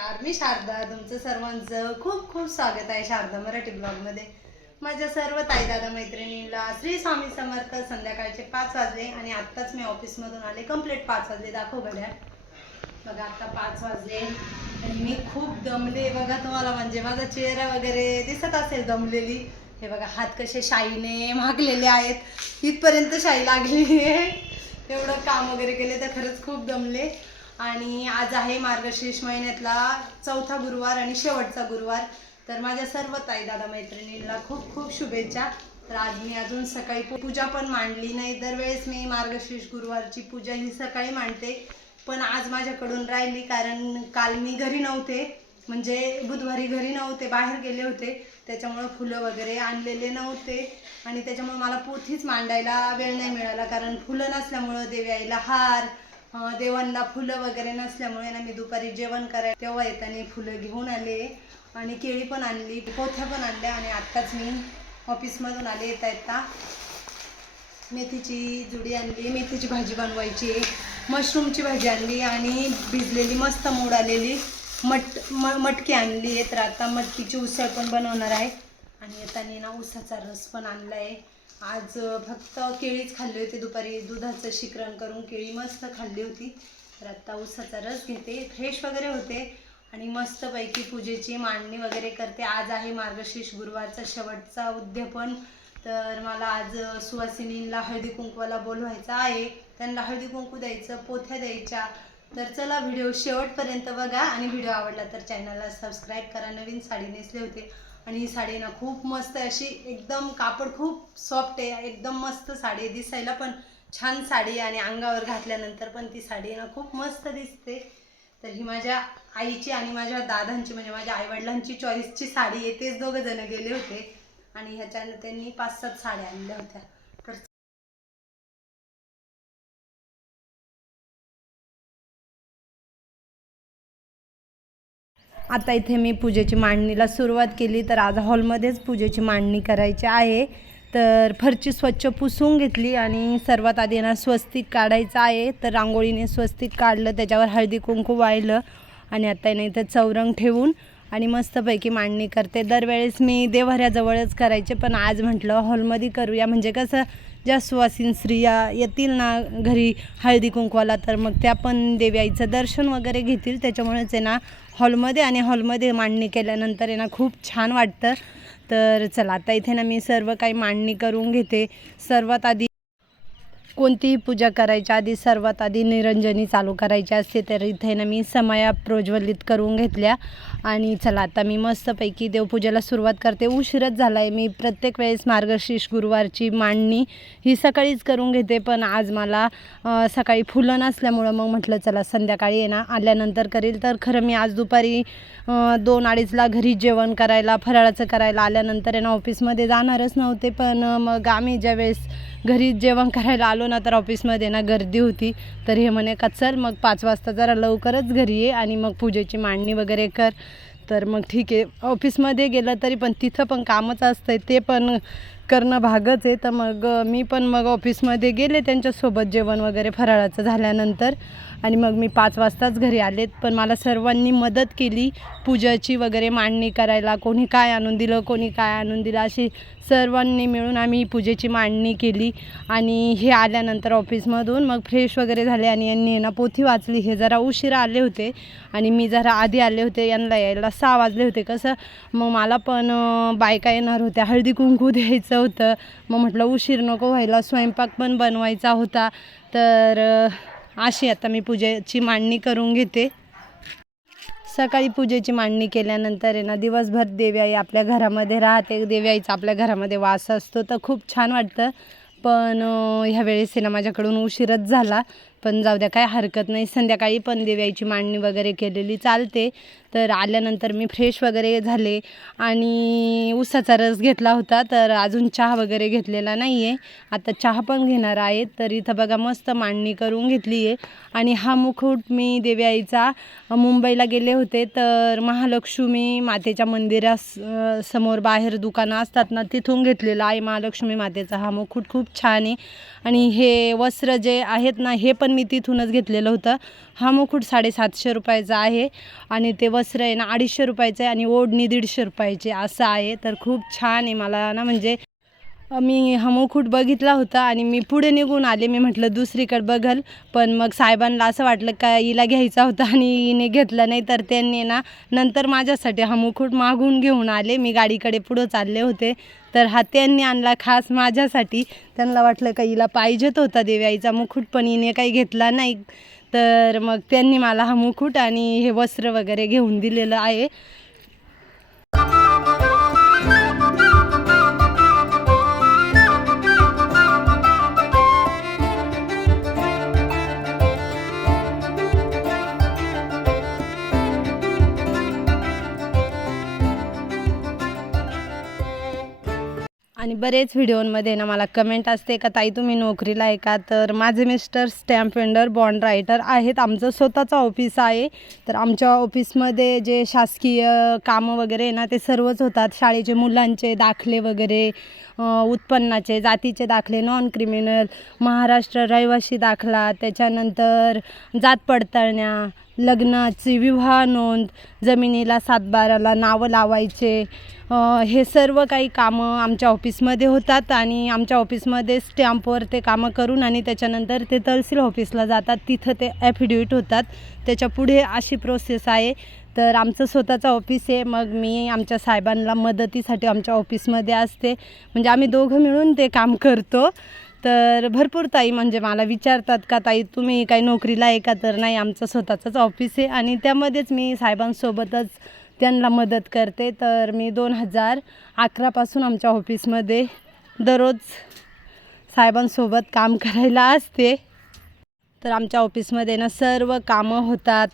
मी शारदा. तुमचं सर्वांचं खूप खूप स्वागत आहे शारदा मराठी ब्लॉगमध्ये. माझ्या सर्व ताई दादा मैत्रिणींना श्री स्वामी समर्थ संध्याकाळचे पाच वाजले आणि आत्ताच मी ऑफिसमधून आले. कंप्लीट पाच वाजले दाखव घड्या बघा आता पाच वाजले आणि मी खूप दमले. बघा तुम्हाला म्हणजे माझा चेहरा वगैरे दिसत असेल दमलेली. हे बघा हात कसे शाईने मागलेले आहेत. इथपर्यंत शाई लागलेली आहे. एवढं काम वगैरे केले तर खरंच खूप दमले. आणि आज आहे मार्गशीर्ष महिन्यातला चौथा गुरुवार आणि शेवटचा गुरुवार. तर माझ्या सर्व ताई दादा मैत्रिणींना खूप खूप शुभेच्छा. तर आज मी अजून सकाळी पूजा पण मांडली नाही. दरवेळेस मी मार्गशीर्ष गुरुवारची पूजा ही सकाळी मांडते. पण आज माझ्याकडून राहिली कारण काल मी घरी नव्हते. म्हणजे बुधवारी घरी नव्हते बाहेर गेले होते. त्याच्यामुळं फुलं वगैरे आणलेले नव्हते. आणि त्याच्यामुळं मला पोथीच मांडायला वेळ नाही मिळाला कारण फुलं नसल्यामुळं देवी आईला हार देवांना फुलं वगैरे नसल्यामुळे ना मी दुपारी जेवण कराय तेव्हा येताना फुलं घेऊन आले आणि केळी पण आणली पोथ्या पण आणल्या आणि आत्ताच मी ऑफिसमधून आले येता येता. मेथीची जुडी आणली मेथीची भाजी बनवायची मशरूमची भाजी आणली आणि भिजलेली मस्त मोड आलेली मट म मटकी आणली. आहे तर आता मटकीची उसळ पण बनवणार आहे. आणि येताना ना उसाचा रस पण आणला आहे आज फक्त केळीच खाल्ली होती दुपारी. दुधाचं शिकरण करून केळी मस्त खाल्ली होती. तर आत्ता ऊसाचा रस घेते. फ्रेश वगैरे होते. आणि मस्तपैकी पूजेची मांडणी वगैरे करते. आज आहे मार्गशीर्ष गुरुवारचा शेवटचा उद्यापन. तर मला आज सुवासिनींना हळदी कुंकवाला बोलवायचा आहे. त्यांना हळदी कुंकू द्यायचं पोथ्या द्यायच्या. तर चला व्हिडिओ शेवटपर्यंत बघा. आणि व्हिडिओ आवडला तर चॅनलला सबस्क्राईब करा. नवीन साडी नेसले होते. आणि ही साडी ना खूप मस्त आहे अशी. एकदम कापड खूप सॉफ्ट आहे. एकदम मस्त साडी आहे दिसायला पण छान साडी आहे. आणि अंगावर घातल्यानंतर पण ती साडी ना खूप मस्त दिसते. तर ही माझ्या आईची आणि माझ्या दादांची म्हणजे माझ्या आईवडिलांची चॉईसची साडी आहे. तेच दोघं जण गेले होते. आणि ह्याच्यानं त्यांनी पाच सात साड्या आणल्या होत्या. आता इथे मी पूजेची मांडणीला सुरुवात केली तर आज हॉलमध्येच पूजेची मांडणी करायची आहे. तर फरची स्वच्छ पुसून घेतली आणि सर्वात आधी ना स्वस्तिक काढायचं आहे. तर रांगोळीने स्वस्तिक काढलं त्याच्यावर हळदी कुंकू वाहिलं आणि आता नाही इथं चौरंग ठेवून आणि मस्तपैकी मांडणी करते. दरवेळेस मी देवऱ्याजवळच करायचे पण आज म्हटलं हॉलमध्ये करूया. म्हणजे कसं ज्या सुवासीन स्त्रिया येतील ना घरी हळदी कुंकवाला तर मग त्या पण देवी आईचं दर्शन वगैरे घेतील. त्याच्यामुळेच आहे ना हॉलमध्ये आणि हॉलमध्ये मांडणी केल्यानंतर आहे ना खूप छान वाटतं. तर चला आता इथे ना मी सर्व काही मांडणी करून घेते. सर्वात आधी कोणतीही पूजा करायच्या आधी सर्वात आधी निरंजनी चालू करायची असते तर इथे ना मी समया प्रज्वलित करून घेतल्या. आणि चला आता मी मस्तपैकी देवपूजेला सुरुवात करते. उशीरच झाला आहे मी प्रत्येक वेळेस मार्गशीर्ष गुरुवारची मांडणी ही सकाळीच करून घेते पण आज मला सकाळी फुलं नसल्यामुळं मग म्हटलं चला संध्याकाळी आहे ना. आल्यानंतर करेल. तर खरं मी आज दुपारी दोन अडीचला घरी जेवण करायला फराळाचं करायला आल्यानंतर आहे ना ऑफिसमध्ये जाणारच नव्हते. पण मग आम्ही ज्यावेळेस घरी जेवण करायला आलो ना तर ऑफिसमध्ये ना गर्दी होती. तर हे म्हणे का चल मग पाच वाजता जरा लवकरच घरी ये आणि मग पूजेची मांडणी वगैरे कर. तर मग ठीक आहे. ऑफिसमध्ये गेलं तरी पण तिथं पण कामच असतं ते पण करणं भागच आहे. तर मग मी पण मग ऑफिसमध्ये गेले त्यांच्यासोबत जेवण वगैरे फराळाचं झाल्यानंतर. आणि मग मी पाच वाजताच घरी आलेत पण मला सर्वांनी मदत केली. पूजाची वगैरे मांडणी करायला कोणी काय आणून दिलं कोणी काय आणून दिलं अशी सर्वांनी मिळून आम्ही पूजेची मांडणी केली. आणि हे आल्यानंतर ऑफिसमधून मग फ्रेश वगैरे झाले आणि यांनी ना पोथी वाचली. हे जरा उशिरा आले होते. आणि मी जरा आधी आले होते. यांना यायला सहा वाजले होते. कसं मग मला पण बायका येणार होत्या. हळदी कुंकू द्यायचं होतं. मग म्हटलं उशीर नको व्हायला स्वयंपाक पण बनवायचा होता. तर अशी आता मी पूजेची मांडणी करून घेते. सकाळी पूजेची मांडणी केल्यानंतर आहे ना दिवसभर देव्याई आपल्या घरामध्ये राहते. देवी आईचा आपल्या घरामध्ये वास असतो तर खूप छान वाटतं. पण ह्यावेळेस आहे ना माझ्याकडून उशीरच झाला. पण जाऊ द्या काय हरकत नाही. संध्याकाळी पण देवी आईची मांडणी वगैरे केलेली चालते. तर आल्यानंतर मी फ्रेश वगैरे झाले आणि उसाचा रस घेतला होता. तर अजून चहा वगैरे घेतलेला नाही आहे आता चहा पण घेणार आहे. तर इथं बघा मस्त मांडणी करून घेतली आहे आणि हा मुखूट मी देवी आईचा मुंबईला गेले होते. तर महालक्ष्मी मातेच्या मंदिरास समोर बाहेर दुकानं असतात ना तिथून घेतलेला आहे. महालक्ष्मी मातेचा हा मुखूट खूप छान आहे. आणि हे वस्त्र जे आहेत ना हे पण पण मी तिथूनच घेतलेलं होतं. हा मुकुट साडेसातशे रुपयाचा आहे आणि ते वस्त्र आहे ना अडीचशे रुपयाचं आहे आणि ओढणी दीडशे रुपयाची. असं आहे. तर खूप छान आहे मला ना म्हणजे मी हमोखूट बघितला होता आणि मी पुढे निघून आले. मी म्हटलं दुसरीकडे बघल. पण मग साहेबांना असं वाटलं का हिला घ्यायचा होता आणि हिने घेतला नाही तर त्यांनी ना नंतर माझ्यासाठी हमोखूट मागून घेऊन आले. मी गाडीकडे पुढं चालले होते. तर हा त्यांनी आणला खास माझ्यासाठी. त्यांना वाटलं का हिला पाहिजेत होता देव्याईचा मुकुट पण हिने काही घेतला नाही. तर मग त्यांनी मला हा मुकुट आणि हे वस्त्र वगैरे घेऊन दिलेलं आहे. बरेच व्हिडिओमध्ये ना मला कमेंट असते का ताई तुम्ही नोकरीला आहे का? तर माझे mister stamp vendor bond writer आहेत. आमचं स्वतःचं ऑफिस आहे. तर आमच्या ऑफिसमध्ये जे शासकीय कामं वगैरे आहे ना ते सर्वच होतात. शाळेचे मुलांचे दाखले वगैरे उत्पन्नाचे जातीचे दाखले नॉन क्रिमिनल महाराष्ट्र रहिवासी दाखला त्याच्यानंतर जात पडताळण्या लग्नाची विवाह नोंद जमिनीला सातबाराला नावं लावायचे. हे सर्व काही कामं आमच्या ऑफिसमध्ये होतात आणि आमच्या ऑफिसमध्ये स्टॅम्पवर ते कामं करून आणि त्याच्यानंतर ते तहसील ऑफिसला जातात. तिथं ते ॲफिडेविट होतात. त्याच्या पुढे अशी प्रोसेस आहे. तर आमचं स्वतःचं ऑफिस आहे. मग मी आमच्या साहेबांना मदतीसाठी आमच्या ऑफिसमध्ये असते. म्हणजे आम्ही दोघं मिळून ते काम करतो. तर भरपूर ताई म्हणजे मला विचारतात का ताई तुम्ही काही नोकरीला आहे का? तर नाही आमचं स्वतःचंच ऑफिस आहे. आणि त्यामध्येच मी साहेबांसोबतच त्यांना मदत करते. तर मी दोन हजार अकरापासून आमच्या ऑफिसमध्ये दररोज साहेबांसोबत काम करायला असते. तर आमच्या ऑफिसमध्ये ना सर्व कामं होतात.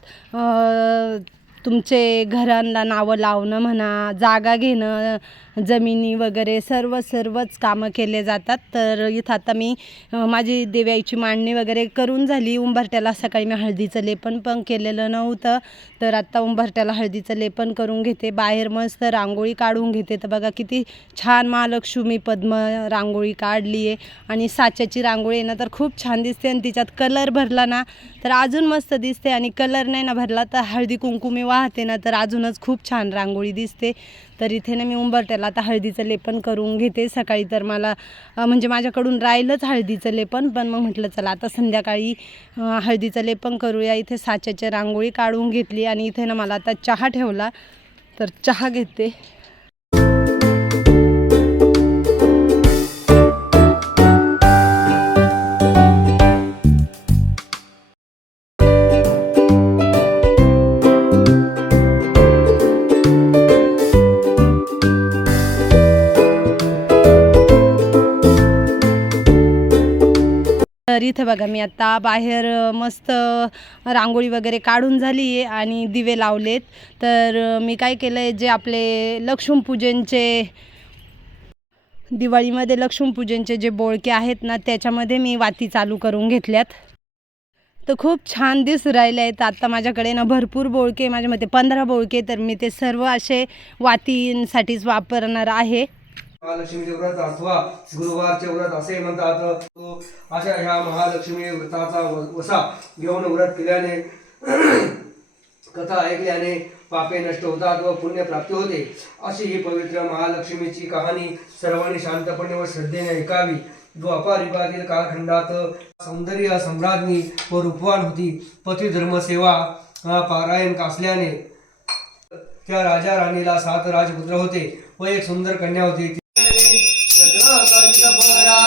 तुमचे घरांना नावं लावणं म्हणा जागा घेणं जमिनी वगैरे सर्व सर्वच कामं केले जातात. तर इथं आता मी माझी देव्याची मांडणी वगैरे करून झाली. उंबरट्याला सकाळी मी हळदीचं लेपन पण केलेलं नव्हतं. तर आत्ता उंबरट्याला हळदीचं लेपन करून घेते. बाहेर मस्त रांगोळी काढून घेते. तर बघा किती छान महालक्ष्मी पद्म रांगोळी काढली आहे. आणि साच्याची रांगोळी आहे ना तर खूप छान दिसते. आणि तिच्यात कलर भरला ना तर अजून मस्त दिसते. आणि कलर नाही ना भरला तर हळदी कुंकुमी वाहते ना तर अजूनच खूप छान रांगोळी दिसते. तर इथे ना मी उंबरट्याला आता हळदीचं लेपन करून घेते. सकाळी तर मला म्हणजे माझ्याकडून राहिलंच हळदीचं लेपन. पण मग म्हटलं चला आता संध्याकाळी हळदीचं लेपन करूया. इथे साच्याची रांगोळी काढून घेतली आणि इथे ना मला आता चहा ठेवला. तर चहा घेते. इथं बघा मी आत्ता बाहेर मस्त रांगोळी वगैरे काढून झाली आहे आणि दिवे लावलेत. तर मी काय केलं आहे जे आपले लक्ष्मीपूजनचे दिवाळीमध्ये लक्ष्मीपूजनचे जे बोळके आहेत ना त्याच्यामध्ये मी वाती चालू करून घेतल्यात. तर खूप छान दिस राहिले आहेत आत्ता माझ्याकडे ना भरपूर बोळके माझ्या मते पंधरा बोळके तर मी ते सर्व असे वातींसाठीच वापरणार आहे. महालक्ष्मीचे व्रत अथवा गुरुवारचे व्रत असे म्हणतात. अशा ह्या महालक्ष्मी व्रताचा वसा घेऊन व्रत केल्याने कथा ऐकल्याने पापे नष्ट होतात व पुण्य प्राप्ती होते. अशी ही पवित्र महालक्ष्मीची कहाणी सर्वांनी शांतपणे व श्रद्धेने ऐकावी. द्वापार युगातील कालखंडात सौंदर्य सम्राज्ञी व रूपवान होती. पती धर्मसेवा पारायण कासल्याने त्या राजा राणीला सात राजपुत्र होते व एक सुंदर कन्या होती.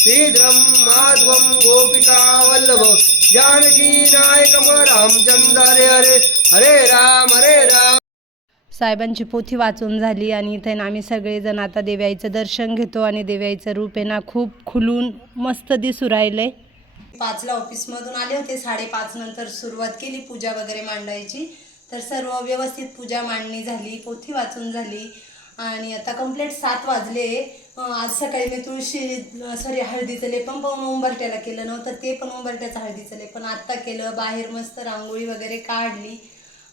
श्रीधरं माधवं गोपिका वल्लभ जानकी नायकम रामचंद्र हरे हरे हरे राम हरे राम. साहेबांची पोथी वाचून झाली आणि इथे ना आम्ही सगळेजण आता देव्याईचं दर्शन घेतो आणि देव्याईचं रूप आहे ना खूप खुलून मस्त दिसू राहिले. पाचला ऑफिसमधून आले होते साडेपाच नंतर सुरुवात केली पूजा वगैरे मांडायची. तर सर्व व्यवस्थित पूजा मांडणी झाली पोथी वाचून झाली. आणि आता कंप्लीट सात वाजले. आज सकाळी मी तुळशी सॉरी हळदीचं लेपन पण उंबरट्याला केलं नव्हतं ते पण उंबरट्याचं हळदीचं लेपन. आत्ता केलं बाहेर मस्त रांगोळी वगैरे काढली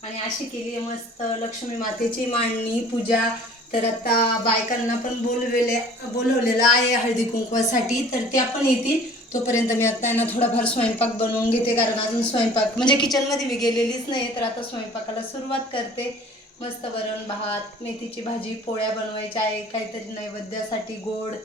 आणि अशी केली मस्त लक्ष्मी मातेची मांडणी पूजा. तर आता बायकांना पण बोलवेले बोलवलेलं आहे हळदी कुंकवासाठी. तर त्या पण येतील. तोपर्यंत मी आता यांना थोडाफार स्वयंपाक बनवून घेते कारण अजून स्वयंपाक म्हणजे किचनमध्ये मी गेलेलीच नाही तर आता स्वयंपाकाला सुरुवात करते. मस्त वरण भात मेथीची भाजी पोळ्या बनवायच्या आहे काहीतरी नैवेद्यासाठी गोड.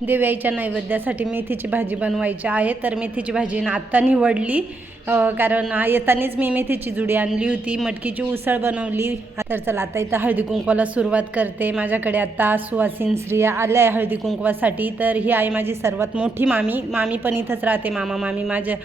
देव्याईच्या नैवेद्यासाठी मेथीची भाजी बनवायची आहे. तर मेथीची भाजी आत्ता निवडली. कारण येतानीच मी मेथीची जुडी आणली होती मटकीची उसळ बनवली. तर चला आता इथं हळदी कुंकवाला सुरुवात करते. माझ्याकडे आता सुवासिन स्त्रिया आल्या आहे हळदी कुंकवासाठी. तर ही आई माझी सर्वात मोठी मामी. मामी पण इथंच राहते. मामा मामी माझ्या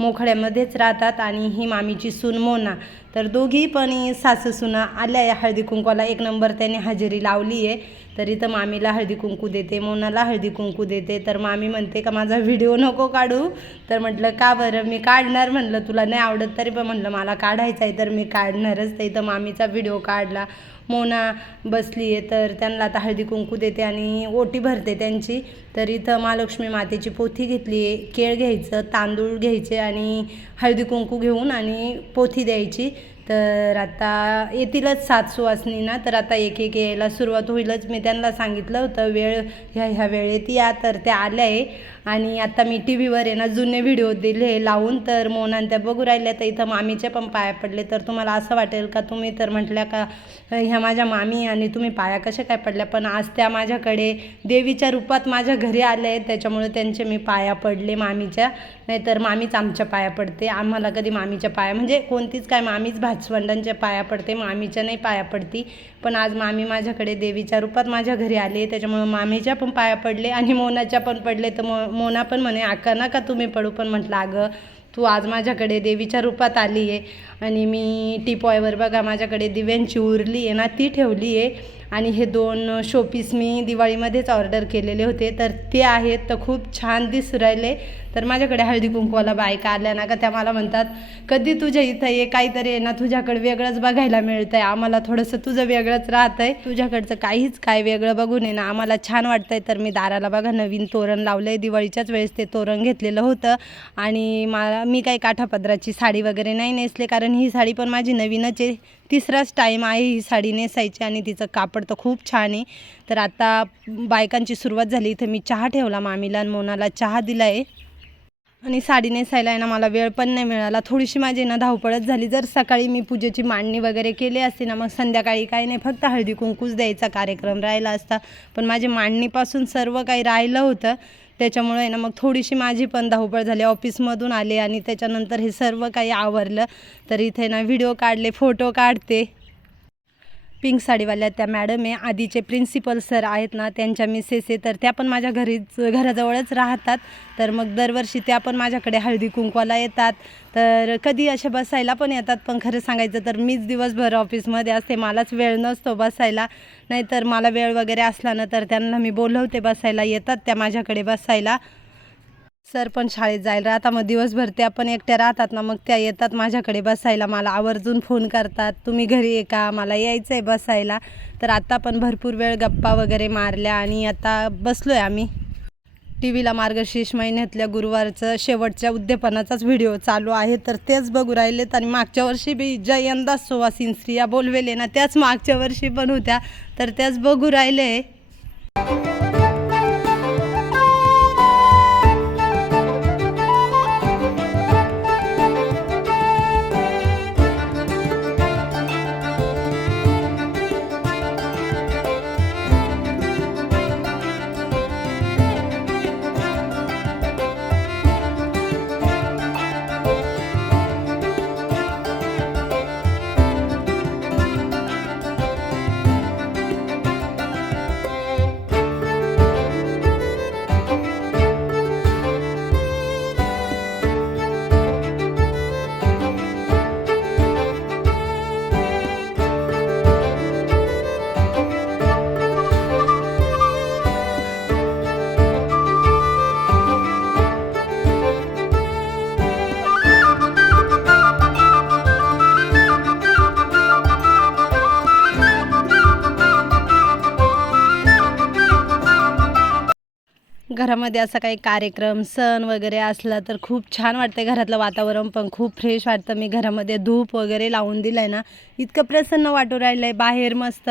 मोखड्यामध्येच राहतात आणि ही मामीची सून मोना. तर दोघी पण सासू सुना आल्या आहे हळदी कुंकवाला. एक नंबर त्याने हजेरी लावली आहे. तरी तर मामीला हळदी कुंकू देते मोनाला हळदी कुंकू देते. तर मामी म्हणते का माझा व्हिडिओ नको काढू. तर म्हटलं का बरं? मी काढणार? म्हटलं तुला नाही आवडत तरी पण. म्हटलं मला काढायचं आहे. तर मी काढणारच तर मामीचा व्हिडिओ काढला. मोना बसली आहे तर त्यांना आता हळदी कुंकू देते आणि ओटी भरते त्यांची. तर इथं महालक्ष्मी मातेची पोथी घेतली आहे. केळ घ्यायचं तांदूळ घ्यायचे आणि हळदी कुंकू घेऊन आणि पोथी द्यायची. तर आता येतीलच सात सुवासनी ना तर आता एक एक यायला सुरुवात होईलच. मी त्यांना सांगितलं होतं वेळ ह्या ह्या वेळेत या. तर त्या आल्या. आहे आणि आता मी टी व्हीवर आहे ना जुने व्हिडिओ दिले लावून. तर मोनान त्या बघू राहिल्या तर इथं मामीच्या पण पाया पडले. तर तुम्हाला असं वाटेल का तुम्ही? तर म्हटल्या का ह्या माझ्या मामी आणि तुम्ही पाया कशा काय पडल्या? पण आज त्या माझ्याकडे देवीच्या रूपात माझ्या घरी आल्या आहेत. त्याच्यामुळे त्यांचे मी पाया पडले मामीच्या. नाहीतर मामीच आमच्या पाया पडते. आम्हाला कधी मामीच्या पाया म्हणजे कोणतीच काय मामीच भाचवंडांच्या पाया पडते मामीच्या नाही पाया पडती. पण आज मामी माझ्याकडे देवीच्या रूपात माझ्या घरी आली त्याच्यामुळे मामीच्या पण पाया पडले आणि मोनाच्या पण पडले. तर मो मोना पण म्हणे आका नका तुम्ही पडू. पण म्हटलं अगं तू आज माझ्याकडे देवीच्या रूपात आली आहे आणि मी टीपॉयवर बघा माझ्याकडे दिव्यांची उरली आहे ना ती ठेवली आहे आणि हे दोन शोपीस मी दिवाळीमध्येच ऑर्डर केलेले होते. तर ते आहेत तर खूप छान दिसू राहिले. तर माझ्याकडे हळदी कुंकवाला बायका आल्या ना का त्या मला म्हणतात कधी तुझ्या इथं ये काहीतरी आहे ना तुझ्याकडे वेगळंच बघायला मिळतं आहे आम्हाला थोडंसं तुझं वेगळंच राहतं आहे तुझ्याकडचं काहीच काय वेगळं बघून आहे ना. आम्हाला छान वाटतं आहे तर मी दाराला बघा नवीन तोरण लावलं आहे दिवाळीच्याच वेळेस ते तोरण घेतलेलं होतं. आणि मला मी काही काठापदराची साडी वगैरे नाही नेसले कारण ही साडी पण माझी नवीनच आहे. तिसराच टाईम आहे ही साडी नेसायची आणि तिचं कापड तर खूप छान आहे. तर आता बायकांची सुरुवात झाली. इथं मी चहा ठेवला मामीला आणि मोनाला चहा दिला आहे आणि साडी नेसायला आहे ना मला वेळ पण नाही मिळाला. थोडीशी माझी ना धावपळच झाली. जर सकाळी मी पूजेची मांडणी वगैरे केली असती ना मग संध्याकाळी काही नाही. फक्त हळदी कुंकूच द्यायचा कार्यक्रम राहिला असता. पण माझी मांडणीपासून सर्व काही राहिलं होतं. त्याच्यामुळे ना मग थोडीशी माझी पण धावपळ झाली. ऑफिसमधून आले आणि त्याच्यानंतर हे सर्व काही आवरलं. तर इथे ना व्हिडिओ काढले फोटो काढते. पिंक साडीवाल्या त्या मॅडम आहे. आधीचे प्रिन्सिपल सर आहेत ना त्यांच्या मिसेस आहे. तर त्या पण माझ्या घरीच घराजवळच राहतात. तर मग दरवर्षी त्या पण माझ्याकडे हळदी कुंकवाला येतात. तर कधी असे बसायला पण येतात. पण खरं सांगायचं तर मीच दिवसभर ऑफिसमध्ये असते. मलाच वेळ नसतो बसायला. नाहीतर मला वेळ वगैरे असला ना तर त्यांना मी बोलवते बसायला. येतात त्या माझ्याकडे बसायला. सर पण शाळेत जायला राहता मग दिवसभर त्या पण एकट्या राहतात ना मग त्या येतात माझ्याकडे बसायला. मला आवर्जून फोन करतात तुम्ही घरी आहे का? मला यायचं आहे बसायला. तर आता पण भरपूर वेळ गप्पा वगैरे मारल्या आणि आता बसलो आहे आम्ही. टी व्हीला मार्गशीर्ष महिन्यातल्या गुरुवारचं शेवटच्या उद्यापनाचाच व्हिडिओ चालू आहे. तर तेच बघू राहिलेत आणि मागच्या वर्षी बी ज्या यंदा सोवा स्त्रिया बोलवेले ना त्याच मागच्या वर्षी पण होत्या. तर त्याच बघू राहिले. घरामध्ये असा काही कार्यक्रम सण वगैरे असला तर खूप छान वाटते घरातलं वातावरण पण. खूप फ्रेश वाटतं. मी घरामध्ये धूप वगैरे लावून दिलं आहे ना इतकं प्रसन्न वाटू राहिलं आहे बाहेर मस्त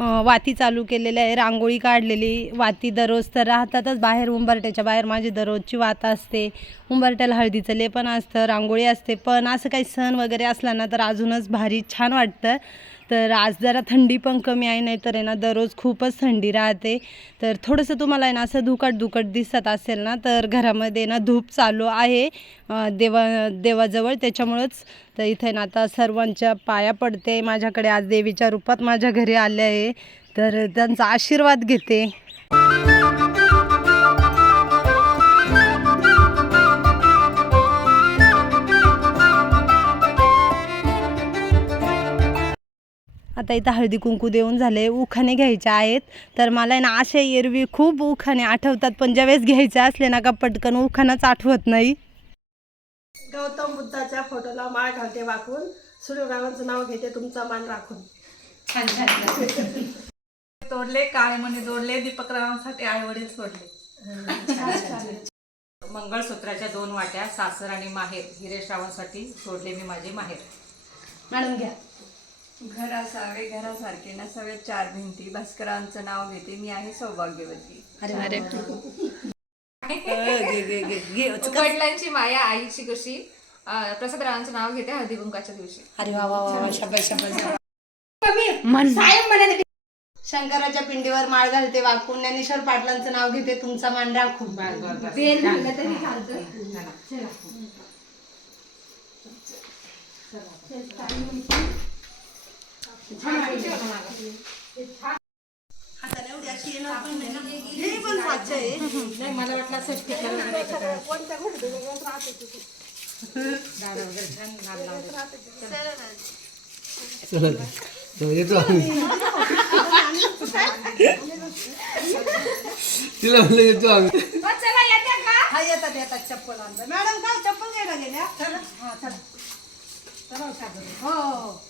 वाती चालू केलेली आहे. रांगोळी काढलेली. वाती दररोज तर राहतातच बाहेर. उंबरट्याच्या बाहेर माझी दररोजची वात असते. उंबरट्याला हळदीचं लेपन असतं रांगोळी असते. पण असं काही सण वगैरे असला ना तर अजूनच भारी छान वाटतं. तर आज जरा थंडी पण कमी आहे नाही तर आहे ना दररोज खूपच थंडी राहते. तर थोडंसं तुम्हाला आहे ना असं धुकट धुकट दिसत असेल ना तर घरामध्ये ना धूप चालू आहे. देवा देवाजवळ त्याच्यामुळंच. तर इथे ना आता सर्वांच्या पाया पडते. माझ्याकडे आज देवीच्या रूपात माझ्या घरी आले आहे. तर त्यांचा आशीर्वाद घेते. आता इथं हळदी कुंकू देऊन झाले उखाणे घ्यायचे आहेत. तर मला आहे ना अशा एरवी खूप उखाणे आठवतात पण ज्यावेळेस घ्यायचे असले ना का पटकन उखाणच आठवत नाही. गौतम बुद्धाच्या फोटोला माळ घालते वाकून. सूर्यरावांचं नाव घेते तुमचा मान राखून. तोडले काळे मणी जोडले दीपकरावांसाठी आई वडील सोडले. मंगळसूत्राच्या दोन वाट्या सासर आणि माहेर हिरेश्रावांसाठी सोडले मी माझे माहेर. मॅडम घ्या. घर असावे घरासारखे नसावे चार भिंती. भास्करांचं नाव घेते मी आहे सौभाग्यवती. अरे अरे वडिलांची माया आईची कशी. प्रसादरावांचं नाव घेते हळदी कुंकाच्या दिवशी. अरे वा वा वा शंकराच्या पिंडीवर माळ घालते वाकून. ज्ञानेश्वर पाटलांचं नाव घेते तुमचा मान नाही मला वाटलं असं स्टिकर वगैरे येतो आम्ही तिला म्हणलं येतो आम्ही. हा येतात येतात चप्पल आणतात मॅडम का चप्पल घ्यायला गेल्या? चला. हा चला. चला हो, हो. हो.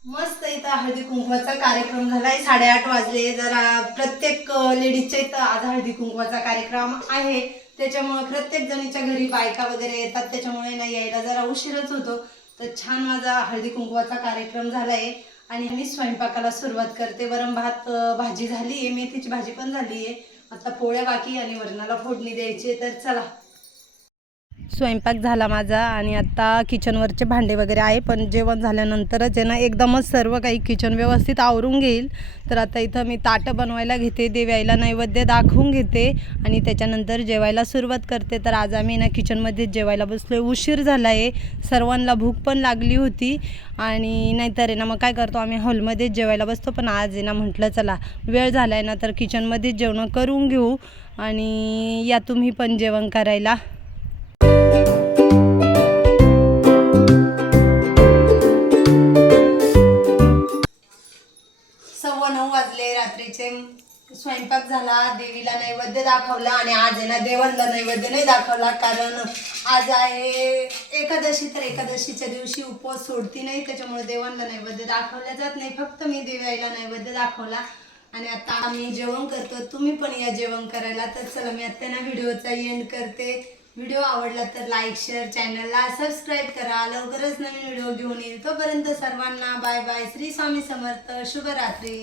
मस्त इथं हळदी कुंकवाचा कार्यक्रम झालाय. साडेआठ वाजले. जरा प्रत्येक लेडीजच्या इथं आज हळदी कुंकवाचा कार्यक्रम आहे. त्याच्यामुळे प्रत्येक जणीच्या घरी बायका वगैरे येतात. त्याच्यामुळे ना यायला जरा उशीरच होतो. तर छान माझा हळदी कुंकवाचा कार्यक्रम झालाय. आणि मी स्वयंपाकाला सुरुवात करते. वरण भात भाजी झाली आहे मेथीची भाजी पण झाली आहे आता पोळ्या बाकी आणि वरणाला फोडणी द्यायची आहे, तर चला. स्वयंपाक झाला माझा आणि आता किचनवरचे भांडे वगैरे आहे पण जेवण झाल्यानंतरच आहे ना एकदमच सर्व काही किचन व्यवस्थित आवरून घेईल. तर आता इथं मी ताटं बनवायला घेते देवायला नैवेद्य दाखवून घेते आणि त्याच्यानंतर जेवायला सुरुवात करते. तर आज आम्ही ना किचनमध्येच जेवायला बसलो उशीर झाला आहे सर्वांना भूक पण लागली होती आणि नाहीतर आहे ना मग काय करतो आम्ही हॉलमध्येच जेवायला बसतो. पण आज आहे ना म्हटलं चला वेळ झाला आहे ना तर किचनमध्येच जेवणं करून घेऊ आणि या तुम्ही पण जेवण करायला. नऊ वाजले रात्रीचे स्वयंपाक झाला देवीला नैवेद्य दाखवला आणि आज आहे ना देवांना नैवेद्य नाही दाखवला कारण आज आहे एकादशी तर एकादशीच्या दिवशी उपवास सोडती नाही त्याच्यामुळे देवांना नैवेद्य दाखवला जात नाही. फक्त मी देवाईला नैवेद्य दाखवला आणि आता आम्ही जेवण करतो तुम्ही पण या जेवण करायला. तर चला मी आता ना व्हिडिओचा एंड करते. व्हिडिओ आवडला तर लाईक शेअर चॅनलला सबस्क्राईब करा. लवकरच नवीन व्हिडिओ घेऊन येईल. तोपर्यंत सर्वांना बाय बाय श्री स्वामी समर्थ. शुभरात्री.